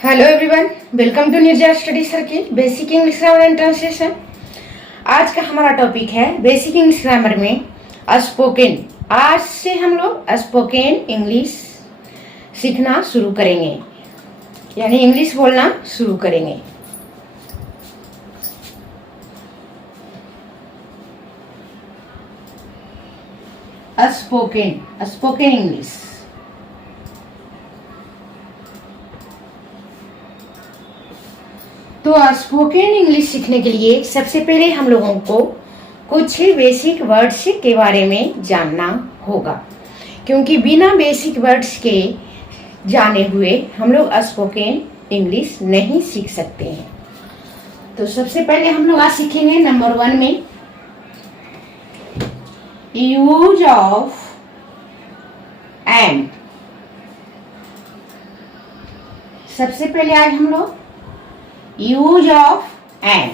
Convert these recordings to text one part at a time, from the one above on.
Hello everyone, welcome to Nirja study circle basic English grammar and translation. आज का हमारा topic है बेसिक इंग्लिश ग्रामर में स्पोकन। आज से हम लोग स्पोकन इंग्लिश सीखना शुरू करेंगे, यानी इंग्लिश बोलना शुरू करेंगे। Spoken English. तो स्पोकन इंग्लिश सीखने के लिए सबसे पहले हम लोगों को कुछ बेसिक वर्ड्स के बारे में जानना होगा, क्योंकि बिना बेसिक वर्ड्स के जाने हुए हम लोग स्पोकन इंग्लिश नहीं सीख सकते हैं। तो सबसे पहले हम लोग आज सीखेंगे नंबर 1 में यूज ऑफ एम। सबसे पहले आज हम लोग यूज ऑफ एम,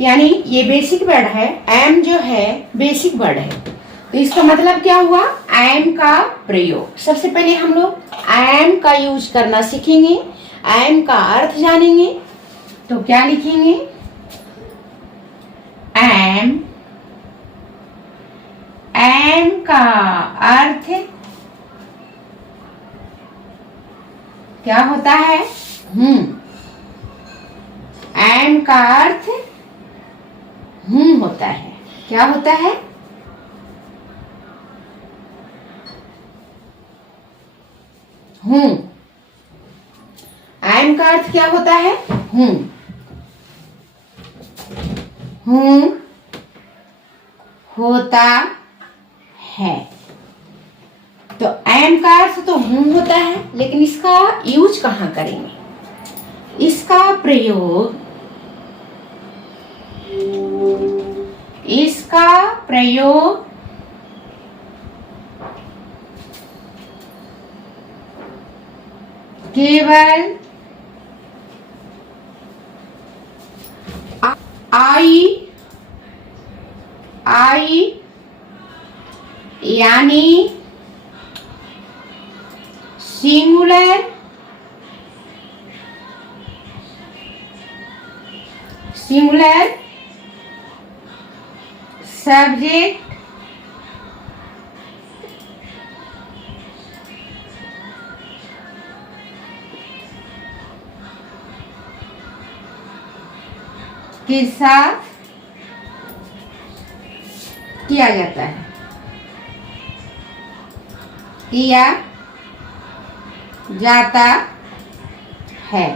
यानी ये बेसिक वर्ड है। एम जो है बेसिक वर्ड है, तो इसका मतलब क्या हुआ? एम का प्रयोग। सबसे पहले हम लोग एम का यूज करना सीखेंगे, एम का अर्थ जानेंगे। तो क्या लिखेंगे? एम। एम का अर्थ क्या होता है? एम का अर्थ होता है। क्या होता है? एम का अर्थ क्या होता है? होता है। तो एम का अर्थ तो होता है, लेकिन इसका यूज कहाँ करेंगे? इसका प्रयोग केवल आई यानी सिंगुलर सब्जेक्ट के साथ किया जाता है, किया जाता है।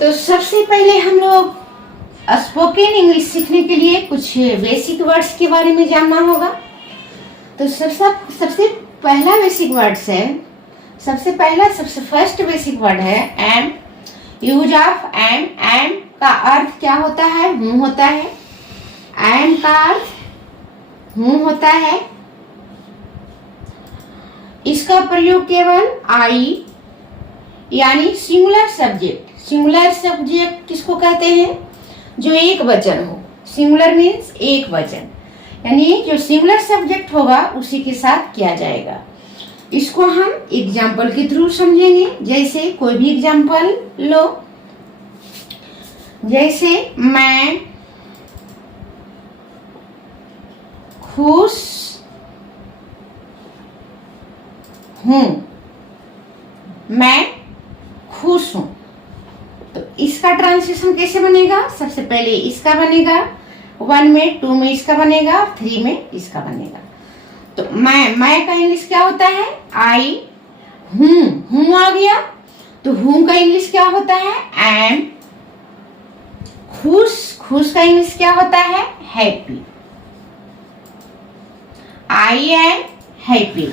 तो सबसे पहले हम लोग स्पोकन इंग्लिश सीखने के लिए कुछ बेसिक वर्ड्स के बारे में जानना होगा। तो सबसे पहला बेसिक वर्ड्स है, सबसे फर्स्ट बेसिक वर्ड है am. Use of am. Am का अर्थ क्या होता है? होता है। एम का अर्थ होता है। इसका प्रयोग केवल आई यानी सिंगुलर सब्जेक्ट किसको कहते हैं? जो एक वचन हो। सिंगुलर मीन्स एक वचन, यानी जो सिंगुलर सब्जेक्ट होगा उसी के साथ किया जाएगा। इसको हम एग्जाम्पल के थ्रू समझेंगे। जैसे कोई भी एग्जाम्पल लो, जैसे मैं खुश हूं। मैं खुश हूं। तो इसका ट्रांसलेशन कैसे बनेगा? सबसे पहले इसका बनेगा 1 में, 2 में इसका बनेगा, 3 में इसका बनेगा। तो मैं का इंग्लिश क्या होता है? आई। हूं आ गया, तो हूं का इंग्लिश क्या होता है? एम। खुश का इंग्लिश क्या होता है? हैप्पी। I am happy.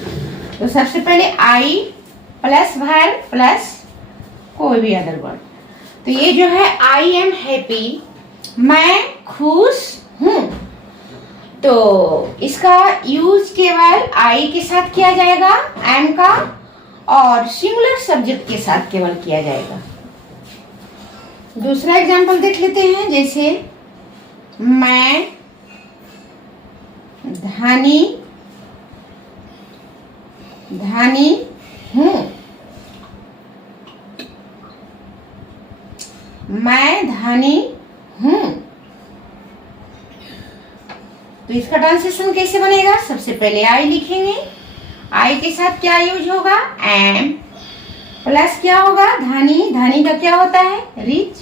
तो सबसे पहले आई प्लस वर्ब प्लस कोई भी अदर वर्ड। तो ये जो है आई एम हैप्पी, मैं खुश हूं। तो इसका यूज केवल आई के साथ किया जाएगा, एम का, और सिंगुलर सब्जेक्ट के साथ केवल किया जाएगा। दूसरा एग्जांपल देख लेते हैं। जैसे मैं धनी हूं। मैं धनी हूं। तो इसका ट्रांसलेशन कैसे बनेगा? सबसे पहले आई लिखेंगे, आई के साथ क्या यूज होगा? एम, प्लस क्या होगा? धनी, धनी का क्या होता है? Rich,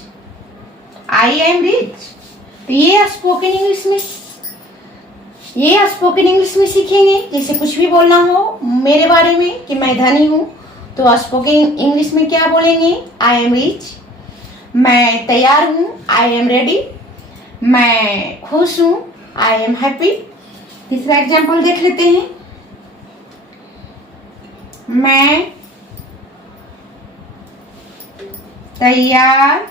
I am rich. तो ये स्पोकन इंग्लिश में सीखेंगे। जैसे कुछ भी बोलना हो मेरे बारे में कि मैं धनी हूं, तो स्पोकन इंग्लिश में क्या बोलेंगे? I am rich. मैं तैयार हूं, आई एम रेडी। मैं खुश हूं, आई एम हैप्पी। तीसरा एग्जाम्पल देख लेते हैं। मैं तैयार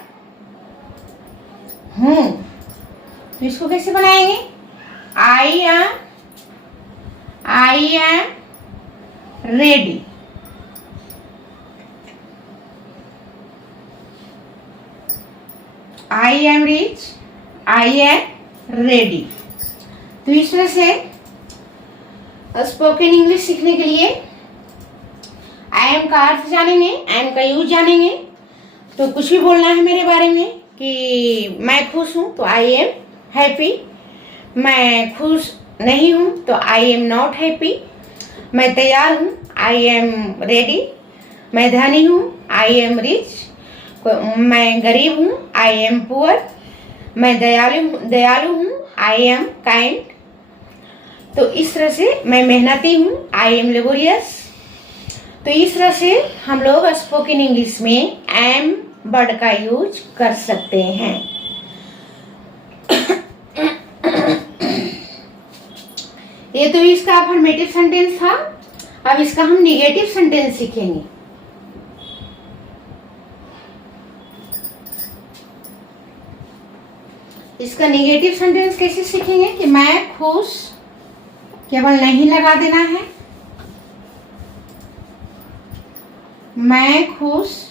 हूं, तो इसको कैसे बनाएंगे? I am ready. I am rich, I am ready. तो इस तरह से स्पोकन इंग्लिश सीखने के लिए आई एम का अर्थ जानेंगे, एम का यूज जानेंगे। तो कुछ भी बोलना है मेरे बारे में कि मैं खुश हूं, तो आई एम हैप्पी। मैं खुश नहीं हूं, तो आई एम नॉट हैप्पी। मैं तैयार हूं, आई एम रेडी। मैं धनी हूं, आई एम रिच। मैं गरीब हूं, आई एम पुअर। मैं दयालु हूं, आई एम काइंड। तो इस तरह से मैं मेहनती हूं, आई एम लेबोरियस। तो इस तरह से हम लोग स्पोकन इंग्लिश में एम वर्ड का यूज कर सकते हैं। ये तो इसका अफर्मेटिव सेंटेंस था। अब इसका हम निगेटिव सेंटेंस सीखेंगे। इसका निगेटिव सेंटेंस कैसे सीखेंगे? कि मैं खुश, केवल नहीं लगा देना है। मैं खुश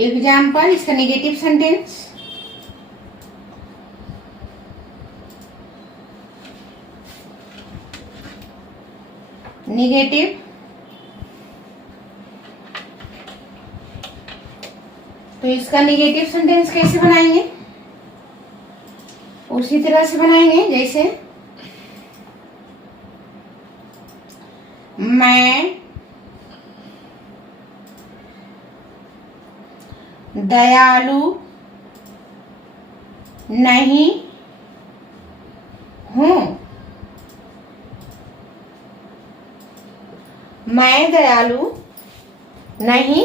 एग्जाम्पल, इसका निगेटिव सेंटेंस। निगेटिव, तो इसका निगेटिव सेंटेंस कैसे बनाएंगे? उसी तरह से बनाएंगे जैसे मैं दयालु नहीं हूं। मैं दयालु नहीं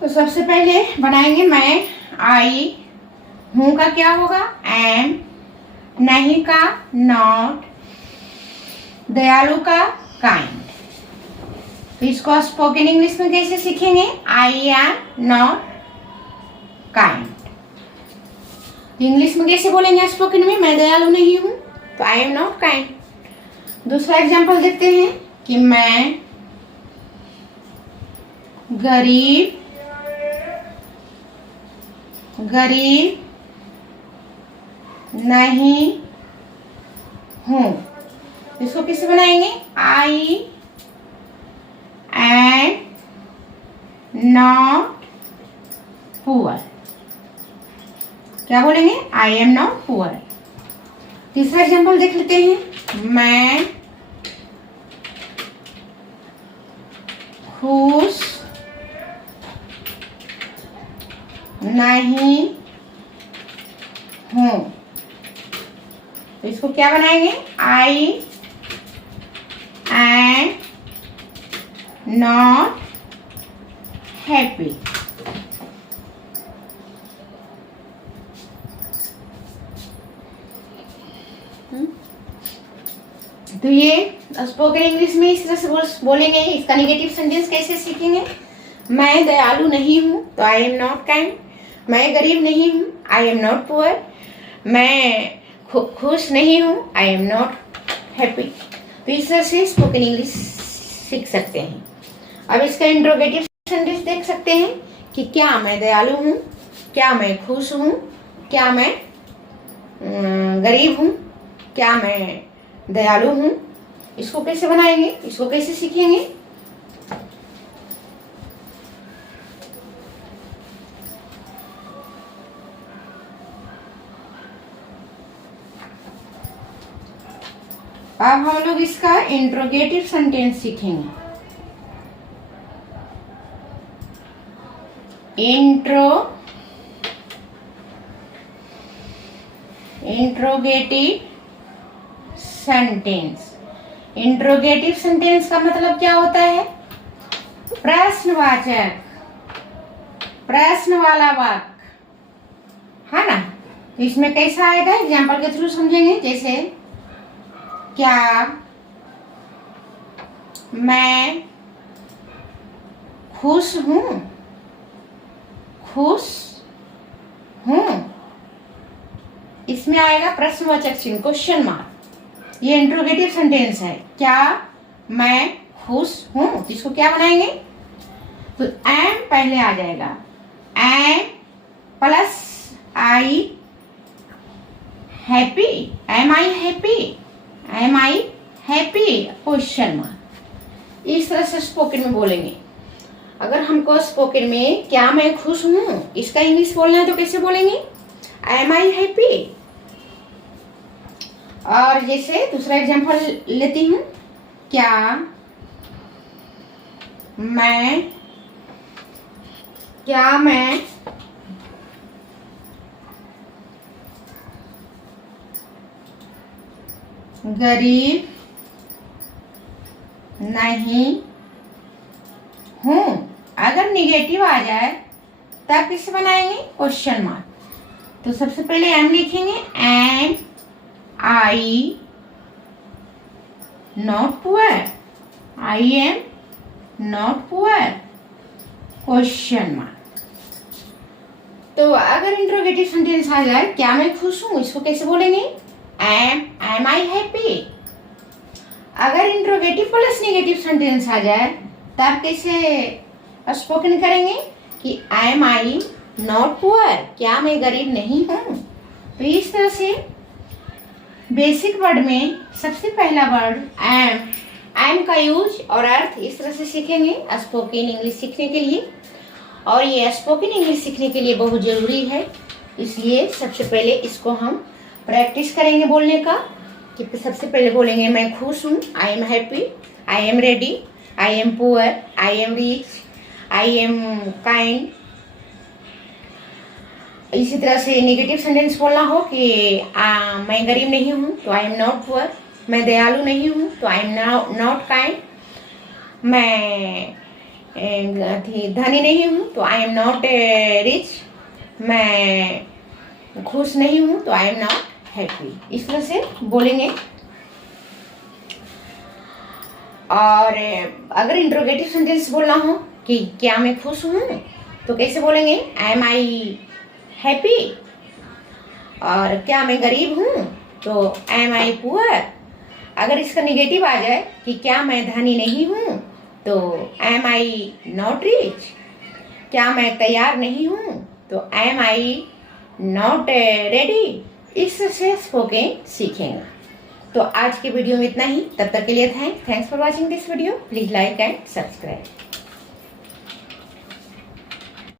तो सबसे पहले बनाएंगे मैं। आई हूं का क्या होगा? एम। नहीं का नॉट। दयालु का काइंड। तो इसको स्पोकन इंग्लिश में कैसे सीखेंगे? आई एम नॉट काइंड। इंग्लिश में कैसे बोलेंगे स्पोकन में? मैं दयालु नहीं हूं, तो आई एम नॉट काइंड। दूसरा एग्जांपल देखते हैं कि मैं गरीब नहीं हूं। इसको कैसे बनाएंगे? आई एम नॉट पुअर। क्या बोलेंगे? आई एम नॉट पुअर। तीसरा एग्जाम्पल देख लेते हैं। मैं खुश नहीं हूं, तो इसको क्या बनाएंगे? आई एम नॉट हैप्पी। तो ये स्पोकन इंग्लिश में इस तरह से बोलेंगे। इसका नेगेटिव सेंटेंस कैसे सीखेंगे? मैं दयालु नहीं हूं, तो आई एम नॉट काइंड। मैं गरीब नहीं हूं, आई एम नॉट पुअर। मैं खुश नहीं हूं, आई एम नॉट हैप्पी। तो इस तरह से स्पोकन इंग्लिश सीख सकते हैं। अब इसका इंट्रोगेटिव सेंटेंस देख सकते हैं कि क्या मैं दयालु हूं, क्या मैं खुश हूं, क्या मैं गरीब हूँ, क्या मैं दयालु हूँ, इसको कैसे बनाएंगे, इसको कैसे सीखेंगे। अब हम लोग इसका इंट्रोगेटिव सेंटेंस सीखेंगे। Interrogative sentence. इंट्रोगेटिव सेंटेंस का मतलब क्या होता है? प्रश्नवाचक, प्रश्न वाला वाक्य, है ना। तो इसमें कैसा आएगा, एग्जाम्पल के थ्रू समझेंगे। जैसे क्या मैं खुश हूं, खुश हूं, इसमें आएगा प्रश्नवाचक चिन्ह, क्वेश्चन मार्क। ये इंट्रोगेटिव सेंटेंस है। क्या मैं खुश हूं, तो इसको क्या बनाएंगे, तो एम पहले आ जाएगा, एम प्लस आई हैप्पी, एम आई हैप्पी, एम आई हैप्पी, क्वेश्चन मार्क। इस तरह से स्पोकन में बोलेंगे। अगर हमको स्पोकन में क्या मैं खुश हूं इसका इंग्लिश बोलना है तो कैसे बोलेंगे, एम आई हैप्पी। और जैसे दूसरा एग्जांपल लेती हूं, क्या मैं गरीब नहीं हूं। अगर निगेटिव आ जाए तब किसे बनाएंगे, क्वेश्चन मार्क। तो सबसे पहले एम लिखेंगे, am I not poor, I am not poor, question mark. तो अगर इंट्रोगेटिव सेंटेंस आ जाए, क्या मैं खुश हूं, इसको कैसे बोलेंगे, एम आई हैप्पी। अगर इंट्रोगेटिव प्लस नेगेटिव सेंटेंस आ जाए तब कैसे स्पोकन करेंगे कि एम आई नॉट पुअर, क्या मैं गरीब नहीं हूं। तो इस तरह से बेसिक वर्ड में सबसे पहला वर्ड एम का यूज और अर्थ इस तरह से सीखेंगे स्पोकन इंग्लिश सीखने के लिए। और ये स्पोकन इंग्लिश सीखने के लिए बहुत जरूरी है, इसलिए सबसे पहले इसको हम प्रैक्टिस करेंगे बोलने का। कि सबसे पहले बोलेंगे मैं खुश हूँ, I am happy, I am ready, I am poor, I am rich, I am kind. इसी तरह से नेगेटिव सेंटेंस बोलना हो कि मैं गरीब नहीं हूँ तो आई एम नॉट पुअर, मैं दयालु नहीं हूँ तो आई एम नॉट काइंड, मैं धनी नहीं हूँ तो आई एम नॉट रिच, मैं खुश नहीं हूँ तो आई एम नॉट हैप्पी। इस तरह से बोलेंगे। और अगर इंट्रोगेटिव सेंटेंस बोलना हो कि क्या मैं खुश हूँ तो कैसे बोलेंगे, एम आई हैप्पी। और क्या मैं गरीब हूँ तो एम आई पुअर। अगर इसका निगेटिव आ जाए कि क्या मैं धनी नहीं हूँ तो एम आई नॉट रिच। क्या मैं तैयार नहीं हूँ तो एम आई नॉट रेडी। इस तरह से स्पोकन सीखेंगे। तो आज के वीडियो में इतना ही। तब तक के लिए thanks for watching this video. Please like and subscribe.